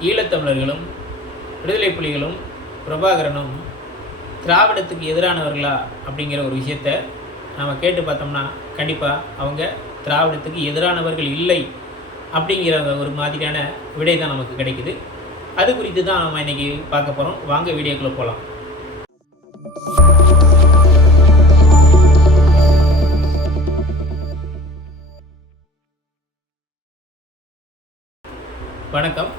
ஈழத்தமிழர்களும் விடுதலை புலிகளும் பிரபாகரனும் திராவிடத்துக்கு எதிரானவர்களா அப்படிங்கிற ஒரு விஷயத்த நாம் கேட்டு பார்த்தோம்னா கண்டிப்பாக அவங்க திராவிடத்துக்கு எதிரானவர்கள் இல்லை அப்படிங்கிற ஒரு மாதிரியான விடை தான் நமக்கு கிடைக்குது. அது குறித்து தான் நம்ம இன்றைக்கி பார்க்க போகிறோம் வாங்க வீடியோக்குள்ளே போகலாம் வணக்கம்.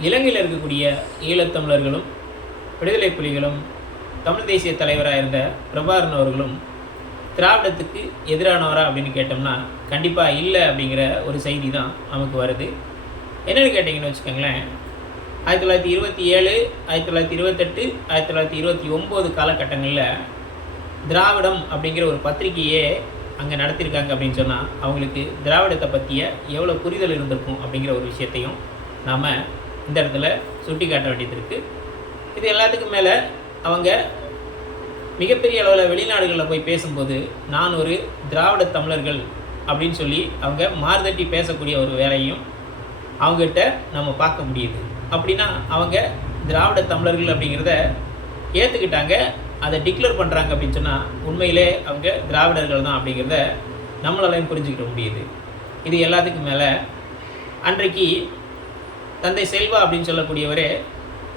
இலங்கையில் இருக்கக்கூடிய ஈழத்தமிழர்களும் விடுதலை புலிகளும் தமிழ் தேசிய தலைவராக இருந்த பிரபாகரன் அவர்களும் திராவிடத்துக்கு எதிரானவரா அப்படின்னு கேட்டோம்னா கண்டிப்பாக இல்லை அப்படிங்கிற ஒரு செய்தி தான் நமக்கு வருது. என்னென்னு கேட்டிங்கன்னு வச்சுக்கோங்களேன் ஆயிரத்தி தொள்ளாயிரத்தி இருபத்தி ஏழு ஆயிரத்தி தொள்ளாயிரத்தி இருபத்தெட்டு ஆயிரத்தி தொள்ளாயிரத்தி இருபத்தி ஒம்பது காலகட்டங்களில் திராவிடம் அப்படிங்கிற ஒரு பத்திரிகையே அங்கே நடத்தியிருக்காங்க அப்படின்னு சொன்னால் அவங்களுக்கு திராவிடத்தை பற்றிய எவ்வளோ புரிதல் இருந்திருக்கும் அப்படிங்கிற ஒரு விஷயத்தையும் நாம் இந்த இடத்துல சுட்டி காட்ட வேண்டியது இருக்குது இது எல்லாத்துக்கும் மேலே அவங்க மிகப்பெரிய அளவில் வெளிநாடுகளில் போய் பேசும்போது நான் ஒரு திராவிட தமிழர்கள் அப்படின்னு சொல்லி அவங்க மார்தட்டி பேசக்கூடிய ஒரு வேலையும் அவங்ககிட்ட நம்ம பார்க்க முடியுது. அப்படின்னா அவங்க திராவிட தமிழர்கள் அப்படிங்கிறத ஏற்றுக்கிட்டாங்க அதை டிக்ளேர் பண்ணுறாங்க அப்படின்னு சொன்னால் உண்மையிலே அவங்க திராவிடர்கள் தான் அப்படிங்கிறத நம்மளாலையும் புரிஞ்சுக்கிட முடியுது. இது எல்லாத்துக்கும் மேலே அன்றைக்கு தந்தை செல்வா அப்படின்னு சொல்லக்கூடியவரே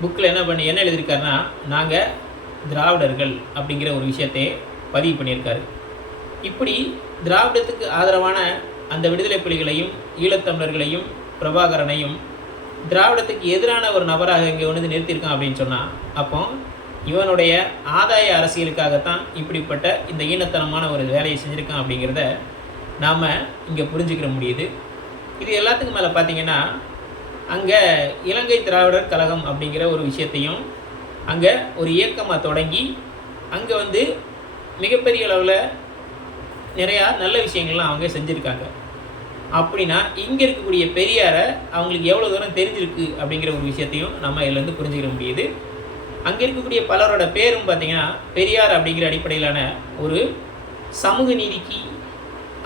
புக்கில் என்ன பண்ணி என்ன எழுதியிருக்காருன்னா நாங்கள் திராவிடர்கள் அப்படிங்கிற ஒரு விஷயத்தை பதிவு பண்ணியிருக்காரு. இப்படி திராவிடத்துக்கு ஆதரவான அந்த விடுதலை புலிகளையும் ஈழத்தமிழர்களையும் பிரபாகரனையும் திராவிடத்துக்கு எதிரான ஒரு நபராக இங்கே வந்து நிறுத்தியிருக்கான் அப்படின்னு சொன்னால் அப்போ இவனுடைய ஆதாய அரசியலுக்காகத்தான் இப்படிப்பட்ட இந்த ஈனத்தனமான ஒரு வேலையை செஞ்சுருக்கான் அப்படிங்கிறத நாம் இங்கே புரிஞ்சுக்கிற முடியுது. இது எல்லாத்துக்கும் மேலே பார்த்தீங்கன்னா அங்கே இலங்கை திராவிடர் கழகம் அப்படிங்கிற ஒரு விஷயத்தையும் அங்கே ஒரு இயக்கமாக தொடங்கி அங்கே வந்து மிகப்பெரிய அளவில் நிறையா நல்ல விஷயங்கள்லாம் அவங்க செஞ்சுருக்காங்க. அப்படின்னா இங்கே இருக்கக்கூடிய பெரியாரை அவங்களுக்கு எவ்வளோ தூரம் தெரிஞ்சிருக்கு அப்படிங்கிற ஒரு விஷயத்தையும் நம்ம இதுலேருந்து புரிஞ்சுக்கிற முடியுது. அங்கே இருக்கக்கூடிய பலரோட பேரும் பார்த்திங்கன்னா பெரியார் அப்படிங்கிற அடிப்படையிலான ஒரு சமூக நீதிக்கு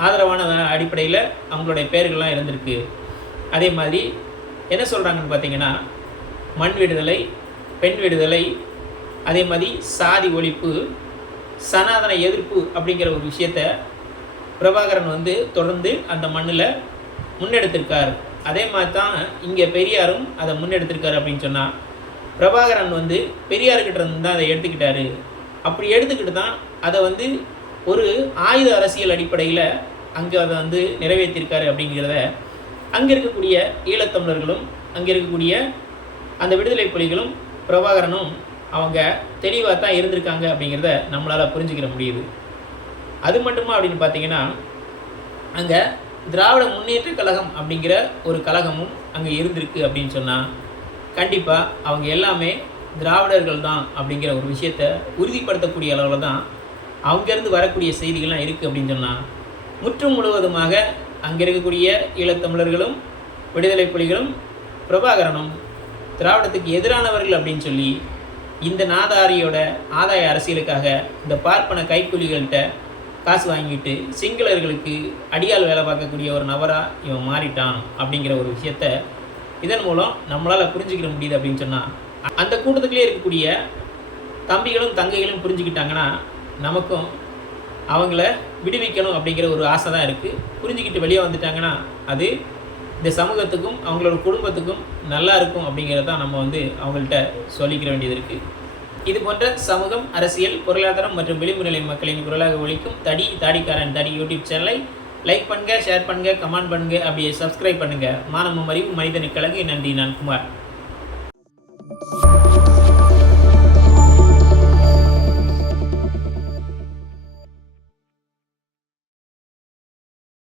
ஆதரவான அடிப்படையில் அவங்களுடைய பேர்கள்லாம் இருந்திருக்கு. அதே மாதிரி என்ன சொல்கிறாங்கன்னு பார்த்தீங்கன்னா மண் விடுதலை பெண் விடுதலை அதே மாதிரி சாதி ஒழிப்பு சனாதன எதிர்ப்பு அப்படிங்கிற ஒரு விஷயத்த பிரபாகரன் வந்து தொடர்ந்து அந்த மண்ணில் முன்னெடுத்திருக்கார். அதே மாதிரி தான் இங்கே பெரியாரும் அதை முன்னெடுத்திருக்காரு அப்படின்னு சொன்னால் பிரபாகரன் வந்து பெரியார்கிட்ட இருந்து தான் அதை எடுத்துக்கிட்டாரு. அப்படி எடுத்துக்கிட்டு தான் அதை வந்து ஒரு ஆயுத அரசியல் அடிப்படையில் அங்கே அதை வந்து நிறைவேற்றியிருக்காரு அப்படிங்கிறத அங்கே இருக்கக்கூடிய ஈழத்தமிழர்களும் அங்கே இருக்கக்கூடிய அந்த விடுதலை புலிகளும் பிரபாகரனும் அவங்க தெளிவாக தான் இருந்திருக்காங்க அப்படிங்கிறத நம்மளால் புரிஞ்சுக்கிற முடியுது. அது மட்டுமா அப்படின்னு பார்த்தீங்கன்னா அங்கே திராவிட முன்னேற்ற கழகம் அப்படிங்கிற ஒரு கழகமும் அங்கே இருந்திருக்கு அப்படின்னு சொன்னால் கண்டிப்பாக அவங்க எல்லாமே திராவிடர்கள் தான் அப்படிங்கிற ஒரு விஷயத்த உறுதிப்படுத்தக்கூடிய அளவில் தான் அங்கேருந்து வரக்கூடிய செய்திகள்லாம் இருக்குது அப்படின்னு சொன்னால் முற்றும் முழுவதுமாக அங்கே இருக்கக்கூடிய ஈழத்தமிழர்களும் விடுதலை புலிகளும் பிரபாகரனும் திராவிடத்துக்கு எதிரானவர்கள் அப்படின்னு சொல்லி இந்த நாதாரியோட ஆதாய அரசியலுக்காக இந்த பார்ப்பன கைக்கூலிகள்கிட்ட காசு வாங்கிட்டு சிங்களர்களுக்கு அடியால் வேலை பார்க்கக்கூடிய ஒரு நபராக இவன் மாறிட்டான் அப்படிங்கிற ஒரு விஷயத்த இதன் மூலம் நம்மளால் புரிஞ்சுக்கிற முடியுது அப்படின்னு சொன்னால் அந்த கூட்டத்துக்குள்ளே இருக்கக்கூடிய தம்பிகளும் தங்கைகளும் புரிஞ்சுக்கிட்டாங்கன்னா நமக்கும் அவங்கள விடுவிக்கணும் அப்படிங்கிற ஒரு ஆசை தான் இருக்குது புரிஞ்சுக்கிட்டு வெளியே வந்துட்டாங்கன்னா அது இந்த சமூகத்துக்கும் அவங்களோட குடும்பத்துக்கும் நல்லா இருக்கும் அப்படிங்கிறத தான் நம்ம வந்து அவங்கள்ட்ட சொல்லிக்கிற வேண்டியது இருக்குது இது போன்ற சமூகம் அரசியல் பொருளாதாரம் மற்றும் விளிம்புநிலை மக்களின் குரலாக ஒழிக்கும் தடி தாடிக்காரன் தடி யூடியூப் சேனலை லைக் பண்ணுங்கள் ஷேர் பண்ணுங்கள் கமெண்ட் பண்ணுங்கள் அப்படியே சப்ஸ்கிரைப் பண்ணுங்கள் மானமும் அறிவு மனிதனுக்கு கழகு நன்றி நான் குமார்.